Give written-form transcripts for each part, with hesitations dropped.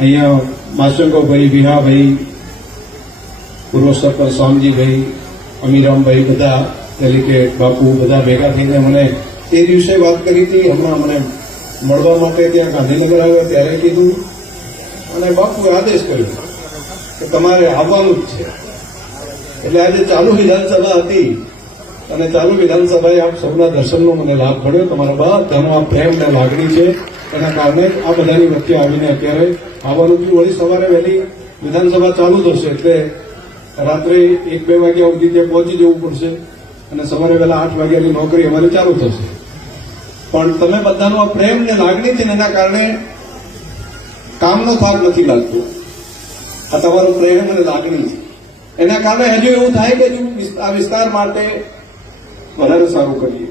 અહીંયા માસંગોભાઈ, વિહાભાઈ, પૂર્વ સરપંચ સ્વામીજીભાઈ, અમીરામભાઈ, બધા ડેલિગેટ બાપુ બધા ભેગા થઈને મને એ દિવસે વાત કરી હતી. હમણાં મને મળવા માટે ત્યાં ગાંધીનગર આવ્યા ત્યારે કીધું અને બાપુએ આદેશ કર્યો કે તમારે આવવાનું જ છે. એટલે આજે ચાલુ વિધાનસભા હતી અને ચાલુ વિધાનસભાએ આપ સૌના દર્શનનો મને લાભ મળ્યો. તમારા બધાનો આ પ્રેમ અને લાગણી છે, એના કારણે આ બધાની વચ્ચે આવીને અત્યારે આવવાનું થયું. વળી સવારે વહેલી વિધાનસભા ચાલુ થશે એટલે રાત્રે 1-2 વાગ્યા સુધી ત્યાં પહોંચી જવું પડશે અને સવારે વહેલા 8 વાગ્યાની નોકરી અમારી ચાલુ થશે. પણ તમે બધાનો આ પ્રેમ ને લાગણી છે ને એના કારણે કામનો થાક નથી લાગતો. આ તમારો પ્રેમ અને લાગણી છે એના કારણે હજુ એવું થાય કે હજુ આ વિસ્તાર માટે વધારે સારું કરીએ.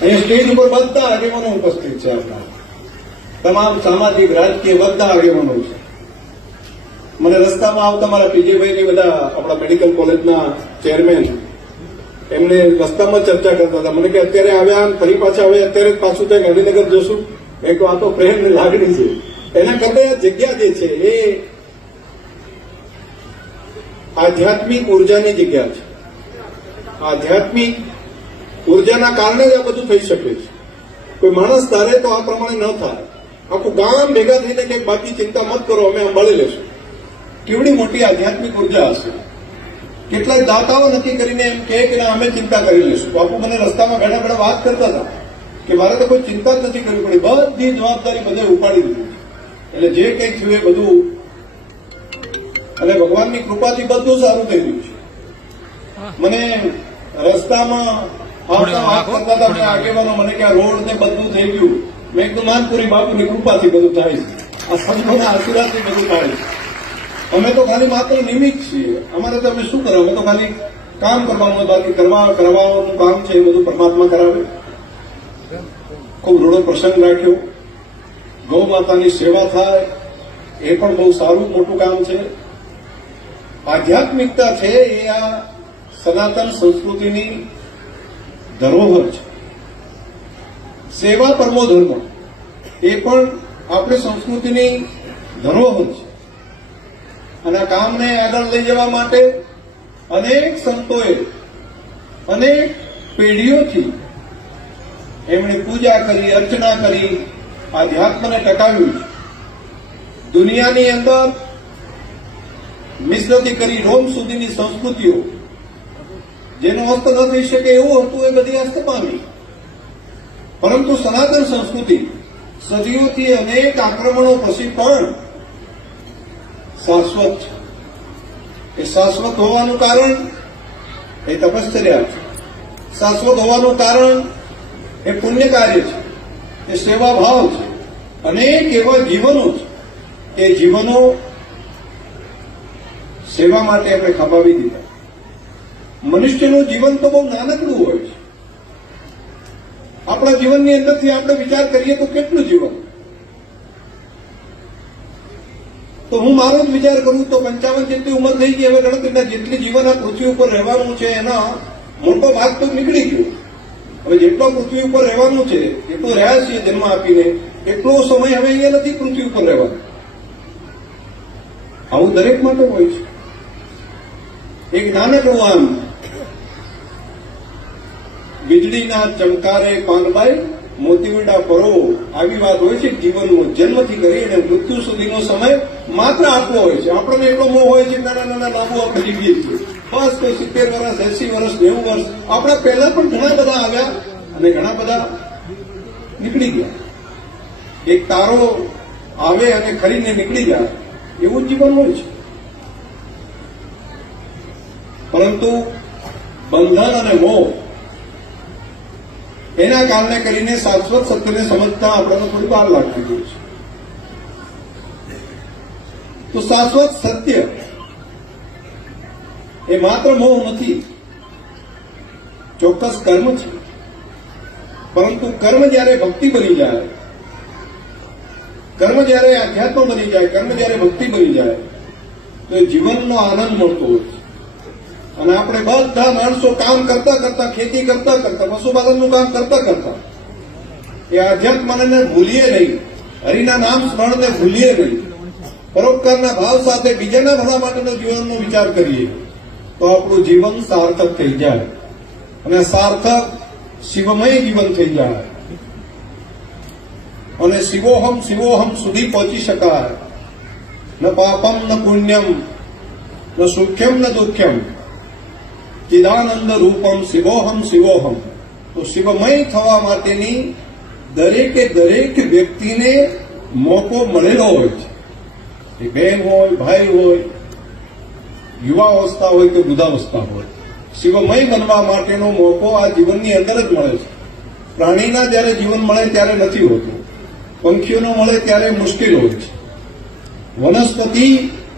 અહીંયા સ્ટેજ ઉપર બધા આગેવાનો ઉપસ્થિત છે. આપણા તમામ સામાજિક રાજકીય બધા આગેવાનો છે. મને રસ્તામાં આવતા મારા પીજેભાઈ બધા આપણા મેડિકલ કોલેજના ચેરમેન એમને રસ્તામાં ચર્ચા કરતા હતા. મને કે અત્યારે આવ્યા ફરી પાછા આવ્યા, અત્યારે પાછું ત્યાં ગાંધીનગર જશું. મેં કહ્યું આ તો પ્રેમ ને લાગણી છે. એના કરતા આ જગ્યા જે છે એ આધ્યાત્મિક ઉર્જાની જગ્યા છે. આધ્યાત્મિક ઉર્જાના કારણે જ આ બધું થઈ શકે છે. કોઈ માણસ ધારે તો આ પ્રમાણે ન થાય. આખું ગામ ભેગા થઈને કંઈક બાકી ચિંતા મત કરો, અમે સંભાળી લેશું. કેવડી મોટી આધ્યાત્મિક ઉર્જા હશે. કેટલાય દાતાઓ નક્કી કરીને એમ કે અમે ચિંતા કરી લઈશું. બાપુ મને રસ્તામાં બેઠા બેઠા વાત કરતા હતા કે મારે તો કોઈ ચિંતા જ નથી કરવી પડી, બધી જવાબદારી બધે ઉપાડી દીધી. એટલે જે કંઈક થયું એ બધું અને ભગવાનની કૃપાથી બધું સારું થઈ ગયું છે. મને રસ્તામાં આવતા વાત કરતા હતા આગેવાનો મને કે આ રોડ ને બધું થઈ ગયું. મેં એકદમ માનપુરી બાપુની કૃપાથી બધું થાય છે. આ સંતોના આશીર્વાદથી બધું થાય છે. અમે તો ખાલી માત્ર નિમિત્ત છીએ. અમારે તો અમે શું કરો, અમે તો ખાલી કામ કરવાનું, બાકી કરવાનું કામ છે એ બધું પરમાત્મા કરાવે. ખૂબ રૂડો પ્રસંગ રાખ્યો. ગૌ માતાની સેવા થાય એ પણ બહુ સારું મોટું કામ છે. આધ્યાત્મિકતા છે એ આ સનાતન સંસ્કૃતિની ધરોહર છે. સેવા પરમો ધર્મ એ પણ આપણી સંસ્કૃતિની ધરોહર છે. અને આ કામને આગળ લઈ જવા માટે અનેક સંતોએ અનેક પેઢીઓથી એમણે પૂજા કરી, અર્ચના કરી, આધ્યાત્મને ટકાવ્યું છે. દુનિયાની અંદર મિસ્રથી કરી રોમ સુધીની સંસ્કૃતિઓ જેનો અસ્ત ન થઈ શકે એવું હતું એ બધી અસ્ત પામી. પરંતુ સનાતન સંસ્કૃતિ સદીઓથી અનેક આક્રમણો પછી પણ શાશ્વત છે. એ શાશ્વત હોવાનું કારણ એ તપશ્ચર્યા છે. શાશ્વત હોવાનું કારણ એ પુણ્ય કાર્ય છે, એ સેવા ભાવ છે. અનેક એવા જીવનો છે કે જીવનો સેવા માટે આપણે ખપાવી દીધા. મનુષ્યનું જીવન તો બહુ નાનકડું હોય છે. આપણા જીવનની અંદરથી આપણે વિચાર કરીએ તો કેટલું જીવન. તો હું મારો જ વિચાર કરું તો 55 જેટલી ઉંમર થઈ ગઈ. હવે ગણતરીના જેટલી જીવન આ પૃથ્વી ઉપર રહેવાનું છે એના મોટો ભાગ તો નીકળી ગયો. હવે જેટલો પૃથ્વી ઉપર રહેવાનું છે એટલો રહ્યા છીએ જન્મ આપીને, એટલો સમય હવે અહીંયા નથી પૃથ્વી ઉપર રહેવાનો. આવું દરેક માટે હોય છે. એક નાનકડું આમ વીજળીના ચમકારે પાનબાઈ મોતીવડા પરો આવી વાત હોય છે. જીવનનો જન્મથી કરીને મૃત્યુ સુધીનો સમય માત્ર આટલો હોય છે. આપણને એટલો મોહ હોય છે નાના નાના લાભો આપણે જીવીએ છીએ. બસ કોઈ 70 વર્ષ, 80 વર્ષ, 90 વર્ષ. આપણા પહેલા પણ ઘણા બધા આવ્યા અને ઘણા બધા નીકળી ગયા. એક તારો આવે અને ખરીને નીકળી જાય એવું જીવન હોય છે. પરંતુ બંધન અને મોહ એના કારણે કરીને શાશ્વત સત્યને સમજતા આપણને થોડી વાર લાગતી હોય છે. તો શાશ્વત સત્ય એ માત્ર મોહ નથી, ચોક્કસ કર્મ છે. પરંતુ કર્મ જયારે ભક્તિ બની જાય, કર્મ જયારે આધ્યાત્મ બની જાય, કર્મ જયારે ભક્તિ બની જાય તો એ જીવનનો આનંદ મળતો હોય છે. અને આપણે બધા માણસો કામ કરતા કરતા, ખેતી કરતા કરતા, પશુપાલનનું કામ કરતા કરતા એ આધ્યાત્મને ભૂલીએ નહીં હરિના નામ સ્મરણને ભૂલીએ નહીં, પરોપકારના ભાવ સાથે બીજાના ભલા માટેનો જીવનનો વિચાર કરીએ તો આપણું જીવન સાર્થક થઈ જાય અને સાર્થક શિવમય જીવન થઈ જાય અને શિવોહમ સુધી પહોંચી શકાય. ન પાપમ ન પુણ્યમ ન સુખ્યમ ન દુખ્યમ ચિદાનંદ રૂપમ શિવોહમ. તો શિવમય થવા માટેની દરેકે દરેક વ્યક્તિને મોકો મળેલો હોય છે. એ બહેન હોય, ભાઈ હોય, યુવાવસ્થા હોય કે વૃદ્ધાવસ્થા હોય, શિવમય બનવા માટેનો મોકો આ જીવનની અંદર જ મળે છે. પ્રાણીના જયારે જીવન મળે ત્યારે નથી હોતું, પંખીઓનો મળે ત્યારે મુશ્કેલ હોય છે, વનસ્પતિ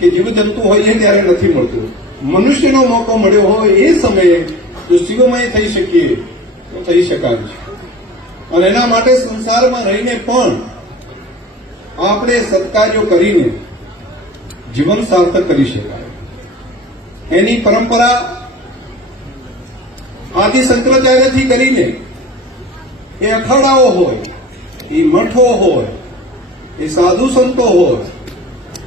કે જીવજંતુ હોય છે ત્યારે નથી મળતું. મનુષ્યનો મોકો મળ્યો હોય એ સમયે જો શિવમય થઈ શકીએ તો થઈ શકાય છે. અને એના માટે સંસારમાં રહીને પણ આપણે સત્કાર્યો કરીને જીવન સાર્થક કરી શકાય. એની પરંપરા આદિ શંકરાચાર્યથી કરીને એ અખાડાઓ હોય, એ મઠો હોય, એ સાધુ સંતો હોય,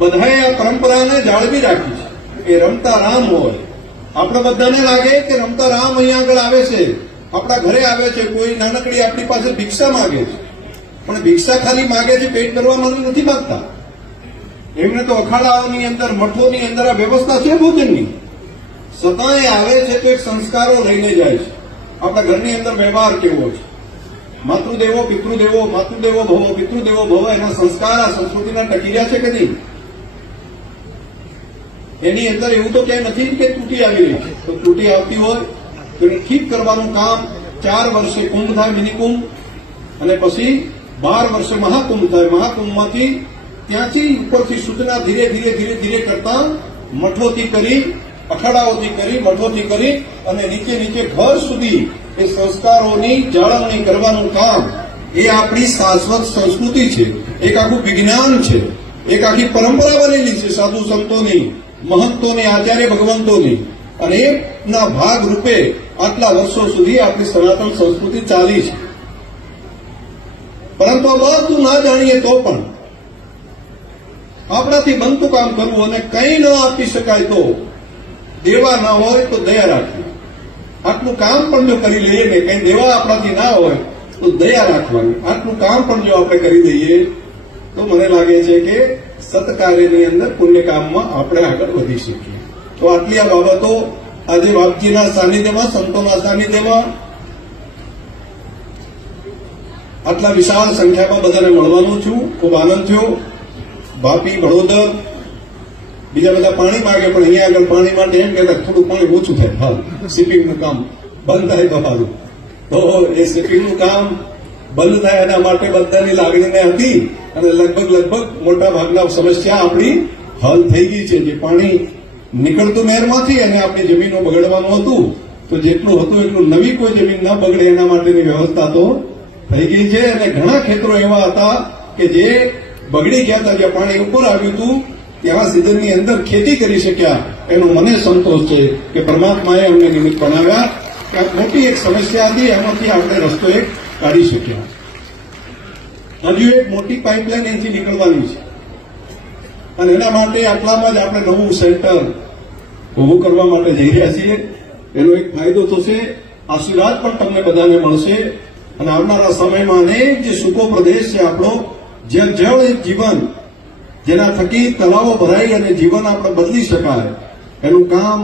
બધાએ આ પરંપરાને જાળવી રાખી છે. એ રમતા રામ હોય, આપણે બધાને લાગે કે રમતા રામ અહીંયા આગળ આવે છે, આપણા ઘરે આવે છે, કોઈ નાનકડી આપણી પાસે ભિક્ષા માંગે છે, પણ ભિક્ષા ખાલી માંગે છે, પેટ ભરવા માટે નથી માંગતા. એમને તો અખાડાઓની અંદર, મઠોની અંદર આ વ્યવસ્થા છે ભોજનની, છતાંય આવે છે તો એક સંસ્કારો લઈને જાય છે. આપણા ઘરની અંદર વ્યવહાર કેવો છે, માતૃદેવો પિતૃદેવો, માતૃદેવો ભવો પિતૃદેવો ભવો, એના સંસ્કાર આ સંસ્કૃતિના ટકી રહ્યા છે કે નહીં? એની અંદર એવું તો ક્યાંય નથી કે તૂટી આવી રહી છે. તો તૂટી આવતી હોય તો એને ઠીક કરવાનું કામ 4 વર્ષે કુંભ થાય, મિની કુંભ, અને પછી 12 વર્ષે મહાકુંભ થાય. મહાકુંભમાંથી ત્યાંથી ઉપરથી સૂચના ધીરે ધીરે કરતા મઠોથી કરી, અખાડાઓથી કરી, મઠોથી કરી અને નીચે ઘર સુધી એ સંસ્કારોની જાળવણી કરવાનું કામ એ આપણી શાશ્વત સંસ્કૃતિ છે. એક આખું વિજ્ઞાન છે, એક આખી પરંપરા બનેલી છે સાધુ સંતોની, મહંતોની, આચાર્ય ભગવંતોની, અને એના ભાગ રૂપે આટલા વર્ષો સુધી આપણી સનાતન સંસ્કૃતિ ચાલી છે. પરંતુ આ બધું ના જાણીએ તો પણ આપણાથી બનતું કામ કરવું, અને કંઈ ન આપી શકાય તો દેવા ના હોય તો દયા રાખવી. આટલું કામ પણ જો કરી લઈએ ને, કંઈ દેવા આપણાથી ના હોય તો દયા રાખવાની. આટલું કામ પણ જો આપણે કરી દઈએ તો મને લાગે છે કે સત્કાર્યની અંદર પુણ્ય કામમાં આપણે આગળ વધી શકીએ. તો આટલી આ બાબતો આજે બાપજીના સાનિધ્યમાં, સંતોના સાનિધ્યમાં આટલા વિશાળ સંખ્યામાં બધાને મળવાનું છું. ખૂબ આનંદ થયો. વાપી, વડોદર, બીજા બધા પાણી માંગે, પણ અહીંયા આગળ પાણી માટે એમ કહેતા થોડું પાણી ઓછું થાય, હાલ શિપિંગનું કામ બંધ થાય તો સારું. તો એ શિપિંગનું કામ બંધ થાય એના માટે બધાની લાગણીને હતી, અને લગભગ મોટા ભાગના સમસ્યા આપણી હલ થઈ ગઈ છે. જે પાણી નીકળતું નહેરમાંથી અને આપણી જમીનો બગડવાનું હતું, તો જેટલું હતું એટલું નવી કોઈ જમીન ના બગડે એના માટેની વ્યવસ્થા તો થઈ ગઈ છે. અને ઘણા ખેતરો એવા હતા કે જે બગડી ગયા હતા, જ્યાં પાણી ઉપર આવ્યું હતું ત્યાં સિઝનની અંદર ખેતી કરી શક્યા. એનો મને સંતોષ છે કે પરમાત્માએ અમને નિમિત્ત બનાવ્યા. મોટી એક સમસ્યા હતી, એમાંથી આપણે રસ્તો એક કાઢી શક્યા. હજુ એક મોટી પાઇપલાઇન અહીંથી નીકળવાની છે, અને એના માટે આટલામાં જ આપણે નવું સેન્ટર ઉભું કરવા માટે જઈ રહ્યા છીએ. એનો એક ફાયદો થશે, આશીર્વાદ પણ તમને બધાને મળશે, અને આવનારા સમયમાં અનેક જે સૂકો પ્રદેશ છે આપણો, જળ એક જીવન, જેના થકી તળાવો ભરાઈ અને જીવન આપણે બદલી શકાય, એનું કામ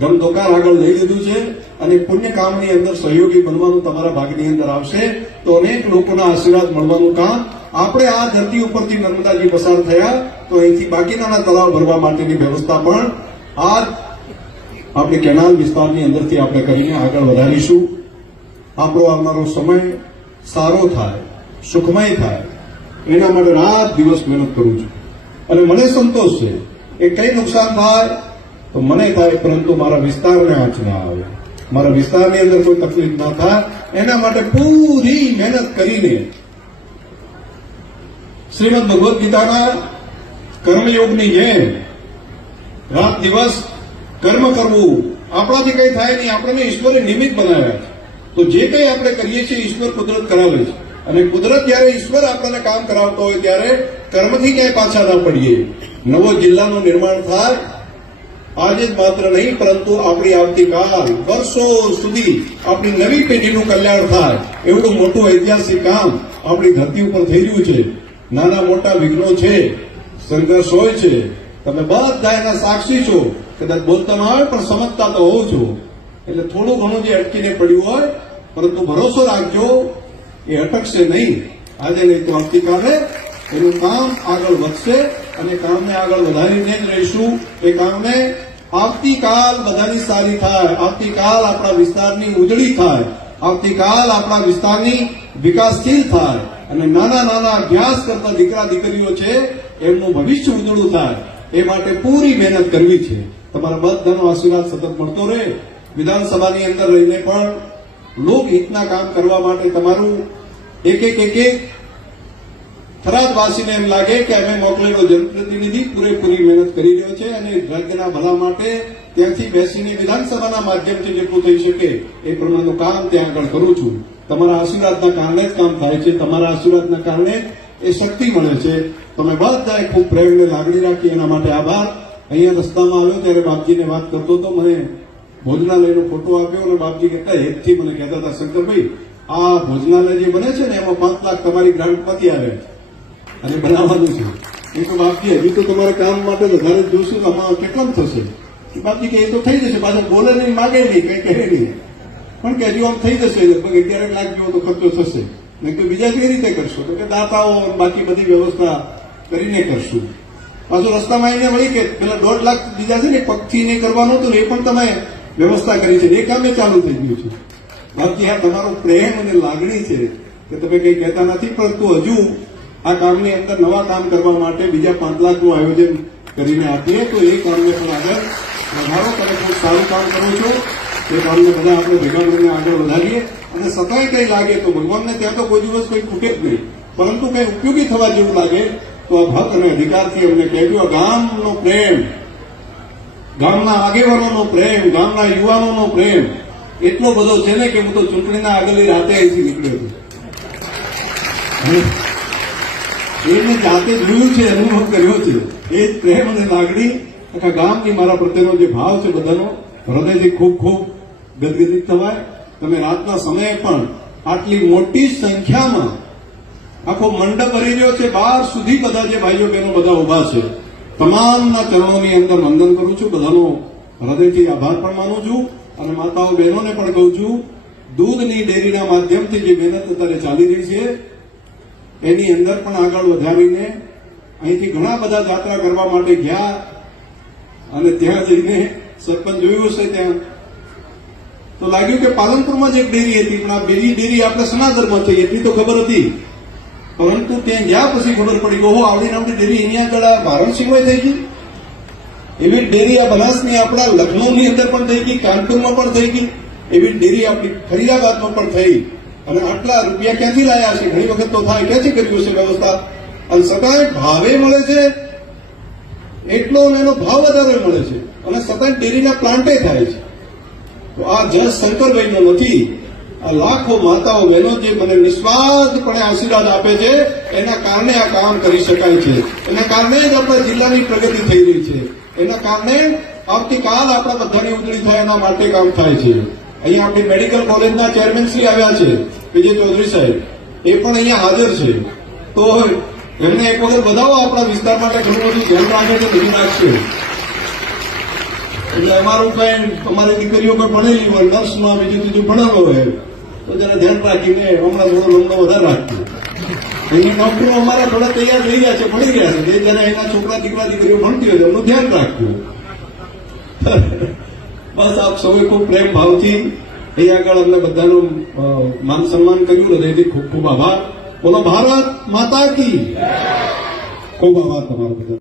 ધમધોકાર આગળ લઈ લીધું છે. અને પુણ્ય કામની અંદર સહયોગી બનવાનું તમારા ભાગની અંદર આવશે, તો અનેક લોકોના આશીર્વાદ મળવાનું કામ. આપણે આ ધરતી ઉપરથી નર્મદાજી પસાર થયા તો અહીંથી બાકીના તળાવ ભરવા માટેની વ્યવસ્થા પણ આ આપણી કેનાલ વિસ્તારની અંદરથી આપણે કરીને આગળ વધારીશું. આપણો આવનારો સમય સારો થાય, સુખમય થાય, એના માટે રાત દિવસ મહેનત કરું છું. અને મને સંતોષ છે કે કઈ નુકસાન થાય તો મને થાય, પરંતુ મારા વિસ્તારને આંચ ના આવે, મારા વિસ્તારની અંદર કોઈ તકલીફ ના થાય, એના માટે પૂરી મહેનત કરીને શ્રીમદ ભગવદ્ ગીતાના કર્મયોગની જેમ રાત દિવસ કર્મ કરવું. આપણાથી કઈ થાય નહીં, આપણને ઈશ્વરે નિમિત્ત બનાવ્યા છે. તો જે કંઈ આપણે કરીએ છીએ ઈશ્વર કુદરત કરાવે છે. અને કુદરત જયારે ઈશ્વર આપણને કામ કરાવતો હોય ત્યારે કર્મથી ક્યાંય પાછા ના પડીએ. નવો જિલ્લાનું નિર્માણ થાય આજે જ માત્ર નહીં, પરંતુ આપણી આવતીકાલ વર્ષો સુધી આપણી નવી પેઢીનું કલ્યાણ થાય એવડું મોટું ઐતિહાસિક કામ આપણી ધરતી ઉપર થઈ રહ્યું છે. નાના મોટા વિઘ્નો છે, સંઘર્ષ હોય છે, તમે બધા એના સાક્ષી છો. કદાચ બોલતા ના હોય પણ સમજતા તો હોવ છો. એટલે થોડું ઘણું જે અટકીને પડ્યું હોય, પરંતુ ભરોસો રાખજો એ અટકશે નહીં. આજે નહીં તો આવતીકાલે એનું કામ આગળ વધશે અને કામને આગળ વધારીને જ રહીશું. એ કામને આવતીકાલ બધાની સારી થાય, આવતીકાલ આપણા વિસ્તારની ઉજળી થાય, આવતીકાલ આપણા વિસ્તારની વિકાસશીલ થાય અને નાના નાના અભ્યાસ કરતા દીકરા દીકરીઓ છે એમનું ભવિષ્ય ઉજળું થાય. એ માટે પૂરી મહેનત કરવી છે. તમારા બધાનો આશીર્વાદ સતત મળતો રહે. વિધાનસભાની અંદર રહીને પણ લોકહિતના કામ કરવા માટે તમારું એક થરાદવાસીને એમ લાગે કે અમે મોકલેલો જનપ્રતિનિધિ પૂરેપૂરી મહેનત કરી રહ્યો છે અને રાજ્યના ભલા માટે ત્યાંથી બેસીને વિધાનસભાના માધ્યમથી જેટલું થઈ શકે એ પ્રમાણેનું કામ ત્યાં આગળ કરું છું. તમારા આશીર્વાદના કારણે જ કામ થાય છે. તમારા આશીર્વાદના કારણે એ શક્તિ મળે છે. તમે બધાએ ખૂબ પ્રેમને લાગણી રાખી, એના માટે આભાર. અહીંયા રસ્તામાં આવ્યો ત્યારે બાપજીને વાત કરતો હતો, મને ભોજનાલયનો ફોટો આપ્યો અને બાપજી કહેતા હેતથી મને કહેતા હતા, શંકરભાઈ આ ભોજનાલય જે બને છે ને એમાં 5 લાખ તમારી ગ્રાન્ટમાંથી આવે અને બનાવવાનું છે. એ તો બાપજી હજી તો તમારા કામ માટે વધારે જોશું, આમાં કેટલામ થશે? બાપજી કે એ તો થઈ જશે. પાછા બોલે નહીં, માગે નહીં, કઈ કહે નહીં, પણ કે હજુ આમ થઈ જશે, લગભગ 11 લાખ જેવો તો ખર્ચો થશે. નહીં તો બીજા કઈ રીતે કરશો? તો કે દાતાઓ બાકી બધી વ્યવસ્થા કરીને કરશું. પાછું રસ્તામાં આવીને વળી કે પેલા 1.5 લાખ બીજા છે ને પગથી નહીં કરવાનું હતું ને એ પણ તમે વ્યવસ્થા કરી છે. એ કામે ચાલુ થઈ ગયું છે. બાકી આ તમારો પ્રેમ અને લાગણી છે કે તમે કઈ કહેતા નથી, પરંતુ હજુ આ કામની અંદર નવા કામ કરવા માટે બીજા 5 લાખનું આયોજન કરીને આપીએ તો એ કામને પણ આગળ વધારો. તમે ખૂબ સારું કામ કરો છો. એ કામને બધા આપણે ભેગા મળીને આગળ વધારીએ અને સતાય કંઈ લાગે તો ભગવાનને ત્યાં તો કોઈ દિવસ કંઈ ખૂટે જ નહીં, પરંતુ કંઈ ઉપયોગી થવા જેવું લાગે તો આ હક અને અધિકારથી અમને કહેજો. ગામનો પ્રેમ, ગામના આગેવાનોનો પ્રેમ, ગામના યુવાનોનો પ્રેમ એટલો બધો છે ને કે હું તો ચૂંટણીના આગળની રાતે અહીંથી નીકળ્યો હતો. એને જાતે જોયું છે, અનુભવ કર્યો છે. એ જ પ્રેમ અને લાગણી આખા ગામની મારા પ્રત્યેનો જે ભાવ છે બધાનો હૃદયથી ખૂબ ખૂબ ગદગદિત થવાય. તમે રાતના સમયે પણ આટલી મોટી સંખ્યામાં આખો મંડપ ભરી રહ્યો છે, બહાર સુધી બધા જે ભાઈઓ બહેનો બધા ઉભા છે, તમામના ચરણોની અંદર વંદન કરું છું. બધાનો હૃદયથી આભાર પણ માનું છું અને માતાઓ બહેનોને પણ કહું છું, દૂધની ડેરીના માધ્યમથી જે મહેનત અત્યારે ચાલી રહી છે એની અંદર પણ આગળ વધારીને અહીંથી ઘણા બધા જાત્રા કરવા માટે ગયા અને ત્યાં જઈને સરપંચ જોયું હશે ત્યાં તો લાગ્યું કે પાલનપુરમાં જ એક ડેરી હતી, પણ આ બીજી ડેરી આપણે સનાતનમાં થઈ એટલી તો ખબર હતી, પરંતુ ત્યાં ગયા પછી ખબર પડી ઓહો આવડી નામની ડેરી અહીંયા આગળ વારાણસીમાં થઈ ગઈ. એવી ડેરી આ બનાસની આપણા લખનૌની અંદર પણ થઈ ગઈ, કાનપુરમાં પણ થઈ ગઈ, એવી ડેરી આપણી ફરીદાબાદમાં પણ થઈ. અને આટલા રૂપિયા ક્યાંથી લાયા છે? ઘણી વખત તો થાય ક્યાંથી કર્યું છે વ્યવસ્થા? અને સદાય ભાવે મળે છે એટલો એનો ભાવ વધારે મળે છે અને સદાય ડેરીના પ્લાન્ટે થાય છે. તો આ જસ શંકરભાઈનો નથી, આ લાખો માતાઓ બહેનો જે મને નિસ્વાર્થપણે આશીર્વાદ આપે છે એના કારણે આ કામ કરી શકાય છે. એના કારણે જ આપણા જિલ્લાની પ્રગતિ થઈ રહી છે. એના કારણે આવતીકાલ આપણા બધાની ઉજળી થાય એના માટે કામ થાય છે. અહીંયા આપણી મેડિકલ કોલેજના ચેરમેન શ્રી આવ્યા છે વિજય ચૌધરી સાહેબ, એ પણ અહીંયા હાજર છે. તો એમને એક વખત બધાવો આપણા વિસ્તાર માટે ઘણું બધું ધ્યાન રાખે છે, બધું રાખશે. એટલે અમારું કઈ અમારી દીકરીઓ કોઈ ભણેલી હોય, નર્સમાં બીજું ત્રીજું ભણેલો હોય તો જરા ધ્યાન રાખીને હમણાં થોડો લંબો વધારે રાખજો. એની નોકરીઓ અમારા થોડા તૈયાર થઈ ગયા છે, ભણી ગયા છે. જે જરા એના છોકરા દીકરા દીકરીઓ ભણતી હોય એમનું ધ્યાન રાખજો. બસ આપ સૌએ ખૂબ પ્રેમ ભાવથી અહીં આગળ અમને બધાનું માન સન્માન કર્યું. હૃદયથી ખૂબ ખૂબ આભાર. બોલો ભારત માતા કી. ખૂબ આભાર તમારો બધા.